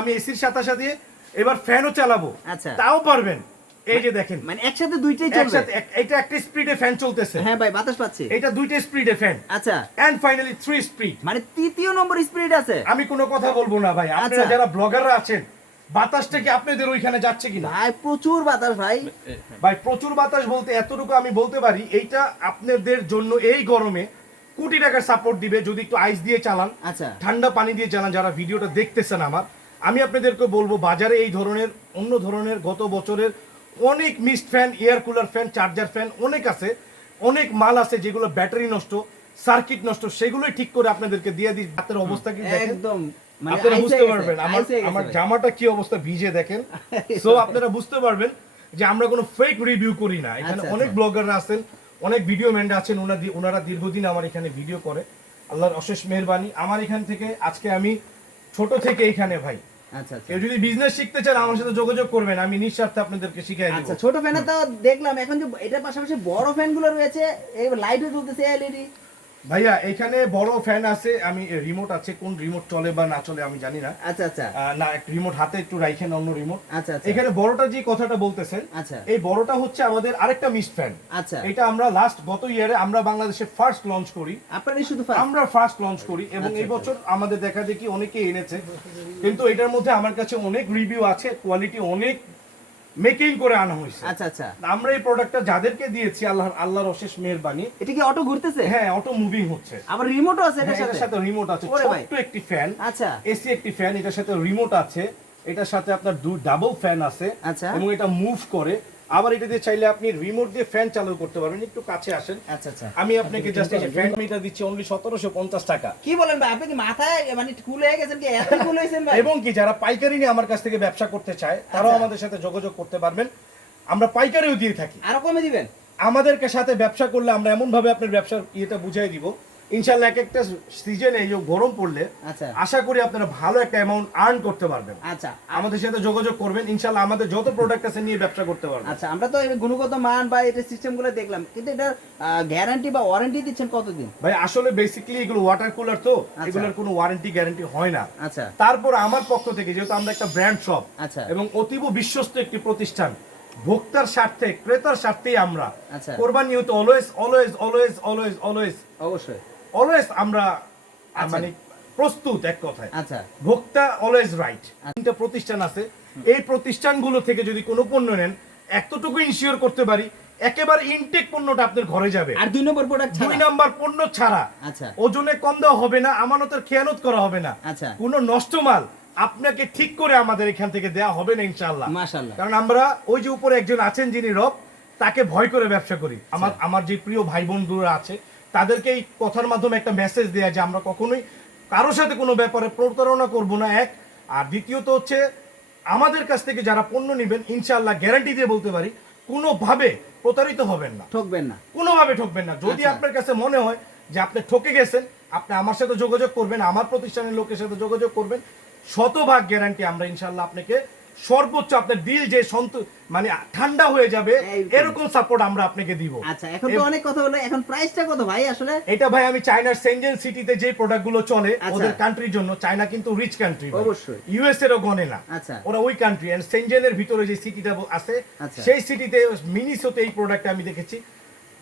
আমি এসির সাথে সাথে এবার ফ্যানও চালাবো। আচ্ছা। তাও পারবেন। এই যে দেখেন। মানে একসাথে দুইটাই চলবে? একসাথে এটা একটা স্পিডে ফ্যান চলতেছে। হ্যাঁ ভাই বাতাস পাচ্ছি। এটা দুইটা স্পিডে ফ্যান আচ্ছা। এন্ড ফাইনালি থ্রি স্পিড মানে তৃতীয় নম্বর স্পিড আছে। আমি কোনো কথা বলব না ভাই। আপনারা আচ্ছা। যারা ব্লগাররা আছেন বাতাসটা কি আপনাদের ওইখানে যাচ্ছে কিনা? ভাই প্রচুর বাতাস ভাই। ভাই প্রচুর বাতাস বলতে এতটুকু আমি বলতে পারি এইটা আপনাদের জন্য এই গরমে কোটি টাকার সাপোর্ট দিবে যদি একটু আইস দিয়ে চালান। আচ্ছা। ঠান্ডা পানি দিয়ে চালান যারা ভিডিওটা দেখতেছেন আমার। আমি আপনাদেরকে বলব বাজারে এই ধরনের অন্য ধরনের গত বছরের অনেক mist fan air cooler fan charger fan অনেক আছে। অনেক মাল আছে যেগুলো ব্যাটারি নষ্ট সার্কিট নষ্ট সেগুলোই ঠিক করে আপনাদেরকে দিয়ে দিই। হাতের অবস্থা কি একদম মানে আপনারা বুঝতে পারবেন আমার আমার জামাটা কি অবস্থা ভিজে দেখেন। সো আপনারা বুঝতে পারবেন যে আমরা কোনো ফেক রিভিউ করি না। এখানে আচ্ছা, অনেক আচ্ছা। ব্লগাররা আছেন অনেক ভিডিও ম্যানরা আছেন ওনারা ওনারা দীর্ঘদিন আমার এখানে ভিডিও করে। আল্লাহর অশেষ মেহরবানি। আমার এখান থেকে আজকে আমি ছোট থেকে এখানে ভাই। আচ্ছা আচ্ছা কেউ যদি বিজনেস শিখতে চান আমার সাথে যোগাযোগ করবেন। আমি নিঃস্বার্থে আপনাদেরকে শিখাই দিব। আচ্ছা ছোট ফ্যানে তো দেখলাম এখন যে এটার পাশাপাশি বড় ফ্যানগুলো রয়েছে এই লাইটও জ্বলতেছে এলইডি ভাইয়া এখানে বড় ফ্যান আছে আমি রিমোট আছে কোন রিমোট চলে বা না চলে আমি জানি না। আচ্ছা আচ্ছা। না রিমোট হাতে একটু রাইখেন অন্য রিমোট আচ্ছা আচ্ছা। এখানে বড়টা যে কথাটা বলতেছেন আচ্ছা। এই বড়টা হচ্ছে আমাদের আরেকটা মিস্ট ফ্যান আচ্ছা। এটা আমরা লাস্ট গত ইয়ারে আমরা বাংলাদেশে ফার্স্ট লঞ্চ করি। আপনারই শুধু? আমরা ফার্স্ট লঞ্চ করি এবং আচ্ছা, এই বছর আমাদের দেখা দেখি অনেকে এনেছে। কিন্তু এটার মধ্যে আমার কাছে অনেক রিভিউ আছে কোয়ালিটি অনেক মেকিং করে আনা হয়েছে। আচ্ছা আচ্ছা। আমরা এই প্রোডাক্টটা যাদেরকে দিয়েছি আল্লাহ আল্লাহর অশেষ মেহেরবানি এটা কি অটো ঘুরতেছে? হ্যাঁ অটো মুভিং হচ্ছে। আবার রিমোটও আছে হ্যাঁ, এটার সাথে? সাথে রিমোট আছে। ছোট্ট একটি ফ্যান আচ্ছা। এসি একটি ফ্যান এটার সাথে রিমোট আছে। এটার সাথে আপনার দু ডাবল ফ্যান আছে। আচ্ছা। এবং এটা মুভ করে। আবার এটা দিয়ে চাইলে আপনি রিমোট দিয়ে ফ্যান চালু করতে পারবেন একটু কাছে আসেন। আচ্ছা আচ্ছা। আমি আপনাকে জাস্ট এই ফ্যান মিটার দিচ্ছি অনলি সতেরোশো পঞ্চাশ টাকা। কি বলেন ভাই? আপনি কি মাথায় মানে কুল হয়ে গেছেন কি? এত কুল হয়েছেন ভাই? এবং কি যারা পাইকারি নিয়ে আমার কাছ থেকে ব্যবসা করতে চায় তারাও আচ্ছা। আমাদের সাথে যোগাযোগ করতে পারবেন। আমরা পাইকারিও দিয়ে থাকি। আরও কমে দিবেন? আমাদেরকে সাথে ব্যবসা করলে আমরা এমন ভাবে আপনার ব্যবসার ইয়েটা বুঝাই দিব। ইনশাল্লাহ এক একটা সিজনে এই গরম পড়লে আচ্ছা। আশা করি আপনারা ভালো একটা অ্যামাউন্ট আর্ন করতে পারবেন। আচ্ছা। আমাদের সাথে যোগাযোগ করবেন ইনশাল্লাহ আমাদের যত প্রোডাক্ট আছে নিয়ে ব্যবসা করতে পারবেন। আচ্ছা আমরা তো গুণগত মান বা এটা সিস্টেমগুলো দেখলাম কিন্তু এটার গ্যারান্টি বা ওয়ারেন্টি দিচ্ছেন কতদিন? ভাই আসলে বেসিক্যালি এগুলো ওয়াটার কুলার তো আচ্ছা। এগুলোর কোনো ওয়ারেন্টি গ্যারান্টি হয় না। আচ্ছা। তারপর আমার পক্ষ থেকে যেহেতু আমরা একটা ব্র্যান্ড শপ আচ্ছা। এবং অতীব বিশ্বস্ত একটি প্রতিষ্ঠান ভোক্তার স্বার্থে ক্রেতার স্বার্থেই আমরা আচ্ছা। কোরবানি হতে always always always always always অবশ্যই। অলওয়েজ আমরা আচ্ছা। মানে প্রস্তুত এক কথায়। আচ্ছা। ভোক্তা অলওয়েজ রাইট তিনটা প্রতিষ্ঠান আছে। এই প্রতিষ্ঠানগুলো থেকে যদি কোনো পণ্য নেন এতটুকু ইনশিওর করতে পারি একেবারে ইনটেক পণ্যটা আপনার ঘরে যাবে। আর দুই নম্বর প্রোডাক্ট দুই নাম্বার পণ্য ছাড়া। আচ্ছা। ওজনে কম দেওয়া হবে না আমানতের খেয়ানত করা হবে না। আচ্ছা। কোনো নষ্ট মাল আপনাকে ঠিক করে আমাদের এখান থেকে দেওয়া হবে না ইনশাআল্লাহ। মাশাআল্লাহ। কারণ আমরা ওই যে উপরে একজন আছেন যিনি রব তাকে ভয় করে ব্যবসা করি। আমার আচ্ছা। আমার যে প্রিয় ভাই বন্ধুরা আছে তাদেরকে এই কথার মাধ্যমে একটা মেসেজ দেয়া যে আমরা কখনোই কারোর সাথে কোনো ব্যাপারে প্রতারণা করব না এক। আর দ্বিতীয়ত হচ্ছে আমাদের কাছ থেকে যারা পণ্য নেবেন ইনশাআল্লাহ গ্যারান্টি দিয়ে বলতে পারি কোনোভাবে প্রতারিত হবেন না। ঠকবেন না। কোনোভাবে ঠকবেন না। যদি আচ্ছা। আপনার কাছে মনে হয় যে আপনি ঠকে গেছেন আপনি আমার সাথে যোগাযোগ করবেন আমার প্রতিষ্ঠানের লোকের সাথে যোগাযোগ করবেন শতভাগ গ্যারান্টি আমরা ইনশাল্লাহ আপনাকে সর্বোচ্চ আপনার দিল যে সন্ত মানে ঠান্ডা হয়ে যাবে এরকম সাপোর্ট আমরা আপনাকে দিব। আচ্ছা এখন তো অনেক কথা হলো এখন প্রাইসটা কত ভাই আসলে? এটা ভাই আমি চায়নার সেনজেন সিটিতে যে প্রোডাক্টগুলো চলে আচ্ছা। ওদের কান্ট্রির জন্য চায়না কিন্তু রিচ কান্ট্রি অবশ্যই। ইউএস এরও গনে না। আচ্ছা। ওরা ওই কান্ট্রি এন্ড সেনজেনের ভিতরে যে সিটিটা আছে আচ্ছা। সেই সিটিতে মিনিসোতে এই প্রোডাক্ট আমি দেখেছি।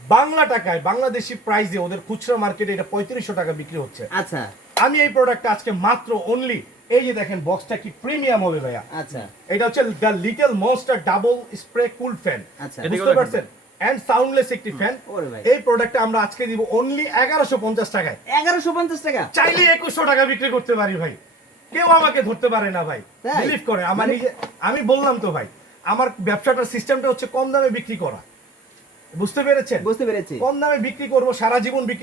বাংলা টাকায় বাংলাদেশি প্রাইসে ওদের খুচরা মার্কেটে এটা পঁয়ত্রিশশো টাকা বিক্রি হচ্ছে। আচ্ছা। আমি এই প্রোডাক্টটা আজকে মাত্র অনলি এই যে দেখেন বক্সটা কি প্রিমিয়াম হবে ভাইয়া? আচ্ছা। এটা হচ্ছে the little monster double spray cool fan আচ্ছা। বুঝতে পারছেন? এন্ড সাউন্ডলেস একটি ফ্যান ওরে ভাই। এই প্রোডাক্টটা আমরা আজকে দিব অনলি এগারোশো পঞ্চাশ টাকায়। এগারোশো পঞ্চাশ টাকা? চাইলে একুশশো টাকা বিক্রি করতে পারি ভাই। কেউ আমাকে ধরতে পারে না ভাই। বিলিভ করে। আমার মানে- নিজে আমি বললাম তো ভাই আমার ব্যবসাটার সিস্টেমটা হচ্ছে কম দামে বিক্রি করা। বুঝতে পেরেছেন? বুঝতে পেরেছি। কম দামে বিক্রি করব সারা জীবন বিক্রি